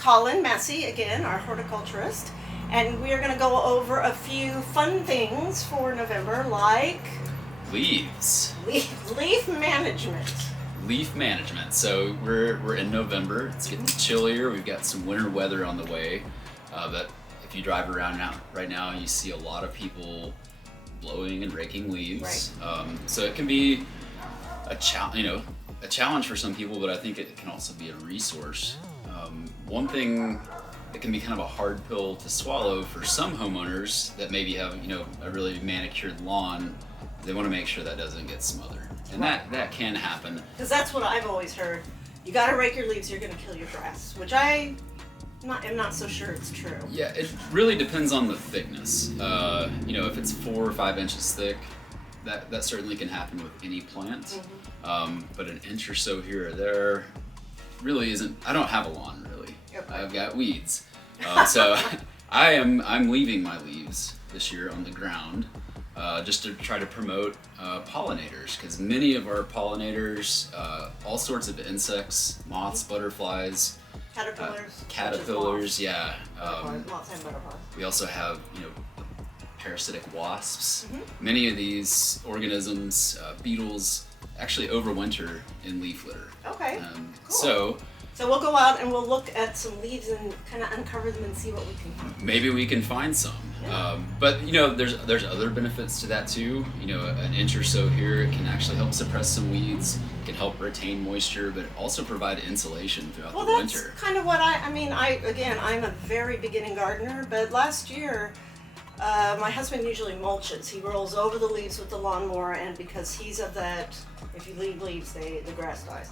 Colin Massey, again, our horticulturist, and we are going to go over a few fun things for November, like leaves. Leaf management. Leaf management. So we're in November. It's getting chillier. We've got some winter weather on the way. But if you drive around right now, you see a lot of people blowing and raking leaves. Right. So it can be a challenge for some people, but I think it can also be a resource. One thing that can be kind of a hard pill to swallow for some homeowners that maybe have a really manicured lawn, they want to make sure that doesn't get smothered, and that can happen. Because that's what I've always heard. You got to rake your leaves, you're going to kill your grass, which I'm not so sure it's true. Yeah, it really depends on the thickness. If it's 4 or 5 inches thick, that certainly can happen with any plant. Mm-hmm. But an inch or so here or there really isn't. I don't have a lawn really. Okay. I've got weeds, so I'm leaving my leaves this year on the ground, just to try to promote pollinators, because many of our pollinators, all sorts of insects, moths, butterflies, caterpillars, yeah. Moths and butterflies. We also have parasitic wasps. Mm-hmm. Many of these organisms, beetles, actually overwinter in leaf litter. Okay. Cool. So we'll go out and we'll look at some leaves and kind of uncover them and see what we can find. Maybe we can find some. Yeah. But there's other benefits to that too. An inch or so here, it can actually help suppress some weeds. It can help retain moisture, but also provide insulation throughout the winter. Well, that's kind of what I'm a very beginning gardener, but last year, my husband usually mulches. He rolls over the leaves with the lawnmower, and because he's of that, if you leave leaves, the grass dies.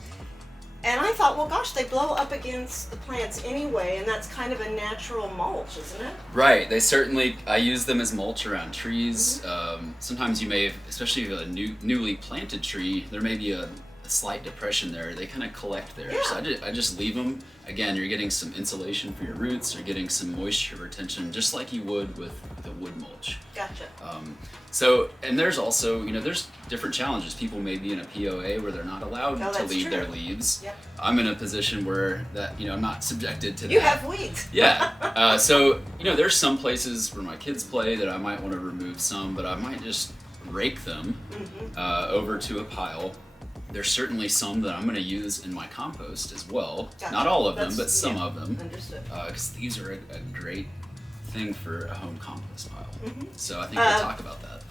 And I thought, well, gosh, they blow up against the plants anyway, and that's kind of a natural mulch, isn't it? Right. I use them as mulch around trees. Mm-hmm. Sometimes you may, especially if a newly planted tree, there may be a slight depression there. They kind of collect there. Yeah. So I just leave them. Again, you're getting some insulation for your roots. You're getting some moisture retention, just like you would with the wood mulch. Gotcha. And there's also, there's different challenges. People may be in a POA where they're not allowed to leave their leaves. Yep. I'm in a position where I'm not subjected to that. You have weeds. Yeah. There's some places where my kids play that I might want to remove some, but I might just rake them over to a pile. There's certainly some that I'm going to use in my compost as well. Gotcha. Not all of them, but some of them. Understood. Because these are a great thing for a home compost pile. Mm-hmm. So I think we'll talk about that.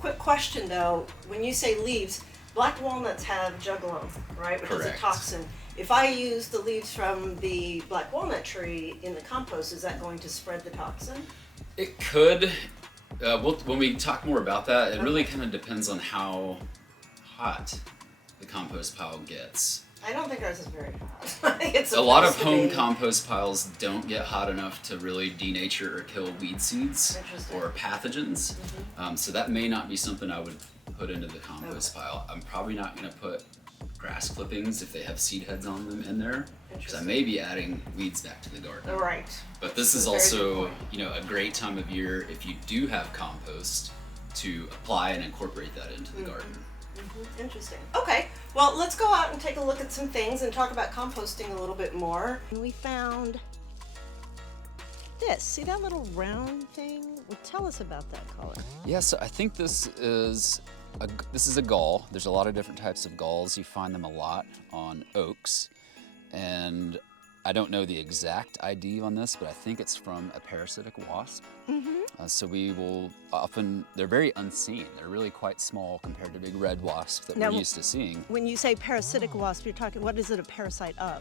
Quick question though, when you say leaves, black walnuts have juglone, right? Which is a toxin. If I use the leaves from the black walnut tree in the compost, is that going to spread the toxin? It could. When we talk more about that, it really kind of depends on how hot the compost pile gets. I don't think ours is very hot. It's a lot of home compost piles don't get hot enough to really denature or kill weed seeds or pathogens. Mm-hmm. So that may not be something I would put into the compost pile. I'm probably not going to put grass clippings if they have seed heads on them in there, because I may be adding weeds back to the garden. Right. But this is also a great time of year if you do have compost to apply and incorporate that into the garden. Mm-hmm. Interesting. Okay, well, let's go out and take a look at some things and talk about composting a little bit more. We found this. See that little round thing? Well, tell us about that, Colin. Yeah, so I think this is a gall. There's a lot of different types of galls. You find them a lot on oaks, and I don't know the exact ID on this, but I think it's from a parasitic wasp. Mm-hmm. So we will often, they're very unseen. They're really quite small compared to big red wasps that we're used to seeing. When you say parasitic wasp, you're talking, what is it a parasite of?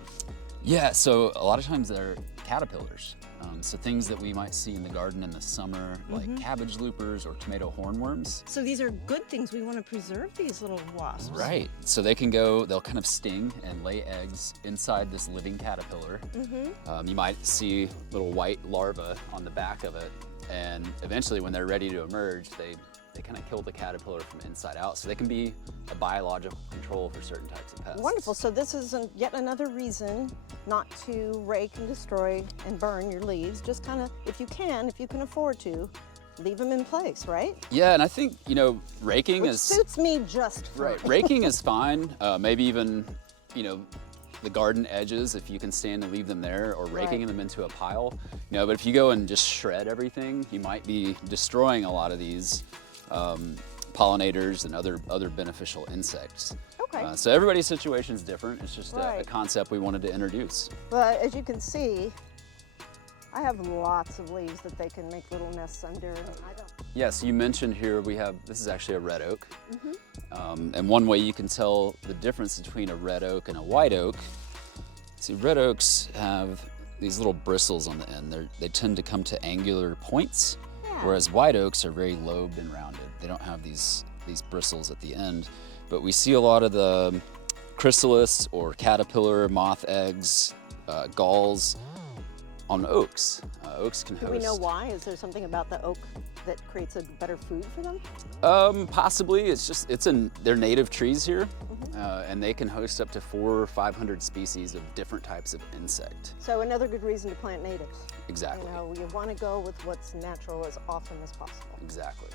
Yeah, so a lot of times they're caterpillars. So things that we might see in the garden in the summer, like cabbage loopers or tomato hornworms. So these are good things. We want to preserve these little wasps. Right. So they'll kind of sting and lay eggs inside this living caterpillar. Mm-hmm. You might see little white larvae on the back of it, and eventually when they're ready to emerge, they kind of kill the caterpillar from inside out. So they can be a biological control for certain types of pests. Wonderful. So this is yet another reason not to rake and destroy and burn your leaves. Just kind of, if you can afford to, leave them in place, right? Yeah, and I think, raking suits me just fine. Right, raking is fine. Maybe even, the garden edges, if you can stand and leave them there, or raking Right. them into a pile. You know, but if you go and just shred everything, you might be destroying a lot of these pollinators and other beneficial insects. Okay. So everybody's situation is different. It's just a Right. concept we wanted to introduce. But as you can see, I have lots of leaves that they can make little nests under. And I don't. Yes, you mentioned here this is actually a red oak. And one way you can tell the difference between a red oak and a white oak, see, red oaks have these little bristles on the end. They tend to come to angular points, Yeah. whereas white oaks are very lobed and rounded. They don't have these bristles at the end. But we see a lot of the chrysalis or caterpillar, moth eggs, galls on oaks. Oaks can Do host. we know why? Is there something about the oak that creates a better food for them? Possibly. They're native trees here, and they can host up to 400 or 500 species of different types of insect. So another good reason to plant natives. Exactly. You know, you want to go with what's natural as often as possible. Exactly.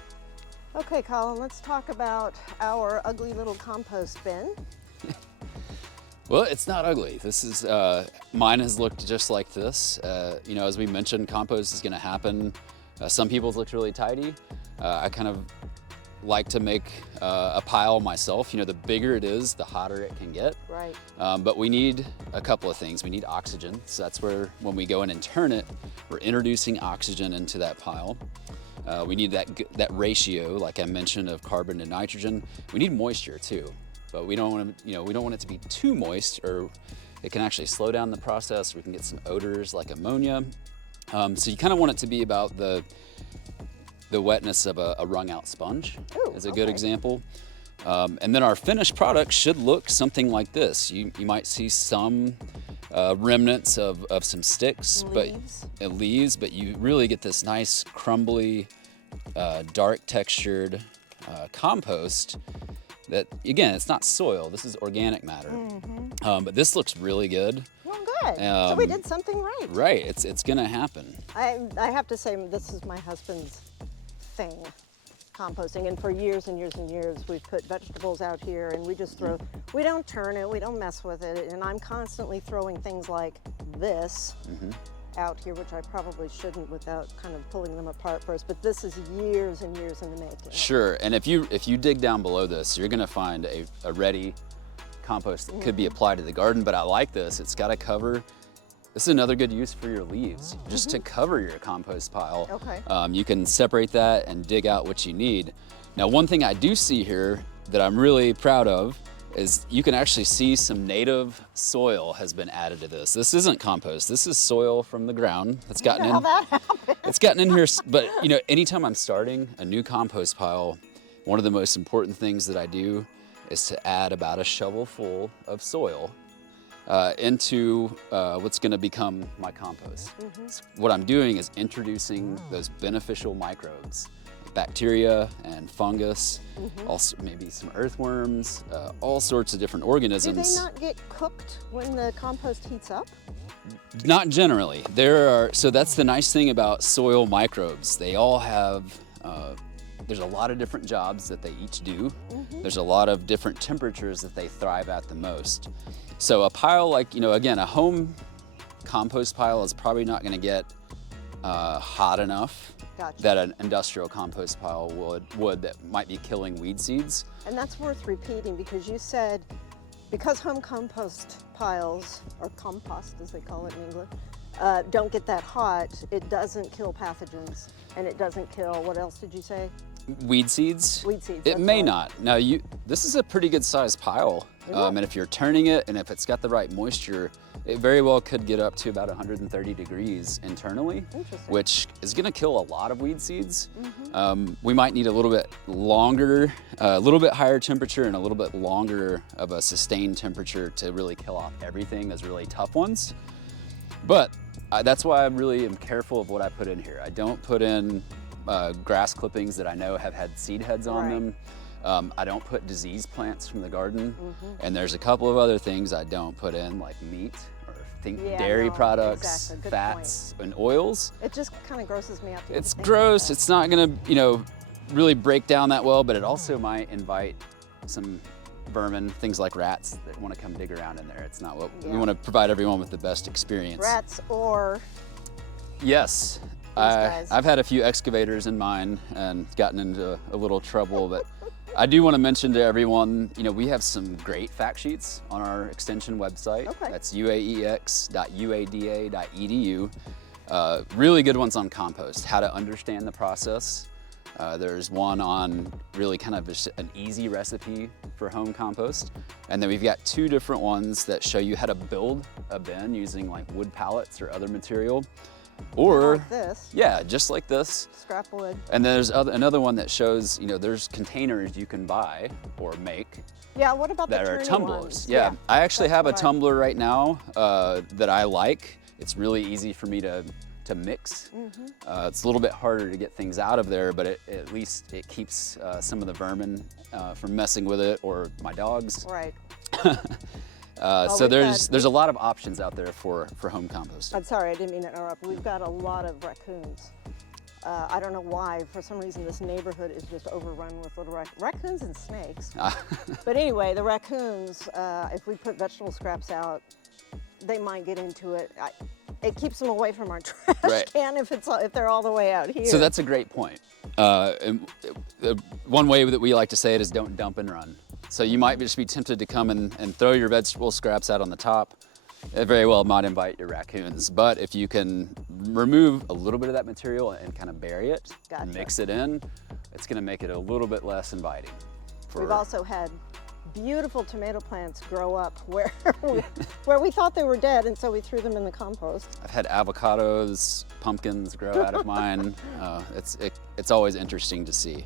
Okay, Colin, let's talk about our ugly little compost bin. Well, it's not ugly. This is mine has looked just like this. You know, as we mentioned, compost is going to happen. Some people's looks really tidy. I kind of like to make a pile myself. You know, the bigger it is, the hotter it can get. Right. But we need a couple of things. We need oxygen. So that's where, when we go in and turn it, we're introducing oxygen into that pile. We need that ratio, like I mentioned, of carbon to nitrogen. We need moisture too, but we don't want to, we don't want it to be too moist, or it can actually slow down the process. We can get some odors like ammonia. So you kind of want it to be about the wetness of a wrung out sponge. Ooh, is a good okay. example. And then our finished product should look something like this. You might see some remnants of some sticks, leaves, but you really get this nice crumbly, dark textured compost that, again, it's not soil, this is organic matter. But this looks really good. Well, good. So we did something right. Right, it's gonna happen. I have to say, this is my husband's thing, composting, and for years and years and years we've put vegetables out here and we just throw, we don't turn it, we don't mess with it, and I'm constantly throwing things like this out here, which I probably shouldn't without kind of pulling them apart first, but this is years and years in the making. Sure, and if you dig down below this, you're gonna find a ready compost that could be applied to the garden, but I like this, it's got a cover. This is another good use for your leaves, just to cover your compost pile. Okay. You can separate that and dig out what you need. Now, one thing I do see here that I'm really proud of is you can actually see some native soil has been added to this. This isn't compost, this is soil from the ground that's gotten in. How that happened. It's gotten in here, but anytime I'm starting a new compost pile, one of the most important things that I do is to add about a shovel full of soil into what's going to become my compost. So what I'm doing is introducing those beneficial microbes, bacteria and fungus, also maybe some earthworms, all sorts of different Do organisms. they not get cooked when the compost heats up? Not generally. So that's the nice thing about soil microbes. They all have, there's a lot of different jobs that they each do. There's a lot of different temperatures that they thrive at the most. So a pile like, again, a home compost pile is probably not gonna get hot enough Gotcha. that an industrial compost pile would that might be killing weed seeds. And that's worth repeating because you said, because home compost piles, or compost as they call it in England, don't get that hot, it doesn't kill pathogens, and it doesn't kill, what else did you say? Weed seeds? Weed seeds. It that's may right. not. Now, this is a pretty good sized pile. And if you're turning it and if it's got the right moisture, it very well could get up to about 130 degrees internally, Interesting. which is gonna kill a lot of weed seeds. We might need a little bit longer, a little bit higher temperature and a little bit longer of a sustained temperature to really kill off everything, those really tough ones. But that's why I really am careful of what I put in here. I don't put in grass clippings that I know have had seed heads on Right. them. I don't put diseased plants from the garden. And there's a couple of other things I don't put in, like meat or dairy no, products, exactly. Good fats, and oils. It just kind of grosses me out. to It's think gross. about It's not gonna, really break down that well, but it also might invite some vermin, things like rats that want to come dig around in there. It's not what we Yeah. want to provide everyone with the best experience. Rats or Yes, guys. I've had a few excavators in mine and gotten into a little trouble, but I do want to mention to everyone, you know, we have some great fact sheets on our extension website. Okay. That's uaex.uada.edu. Really good ones on compost, how to understand the process. There's one on really kind of just an easy recipe for home compost. And then we've got 2 different ones that show you how to build a bin using like wood pallets or other material. Or, like this, yeah, just like this. scrap wood. And there's another one that shows, you know, there's containers you can buy or make Yeah, what about that the are turny tumblers. ones? Yeah, I actually that's have a right. tumbler right now that I like. It's really easy for me to mix. It's a little bit harder to get things out of there, but at least it keeps some of the vermin from messing with it, or my dogs. Right. So we've there's a lot of options out there for home composting. I'm sorry, I didn't mean to interrupt. We've got a lot of raccoons. I don't know why. For some reason, this neighborhood is just overrun with little raccoons and snakes. But anyway, the raccoons, if we put vegetable scraps out, they might get into it. It keeps them away from our trash Right. can if they're all the way out here. So that's a great point. And one way that we like to say it is don't dump and run. So you might just be tempted to come and throw your vegetable scraps out on the top. It very well might invite your raccoons. But if you can remove a little bit of that material and kind of bury it, Gotcha. mix it in, it's going to make it a little bit less inviting. We've also had beautiful tomato plants grow up where we thought they were dead, and so we threw them in the compost. I've had avocados, pumpkins grow out of mine. It's always interesting to see.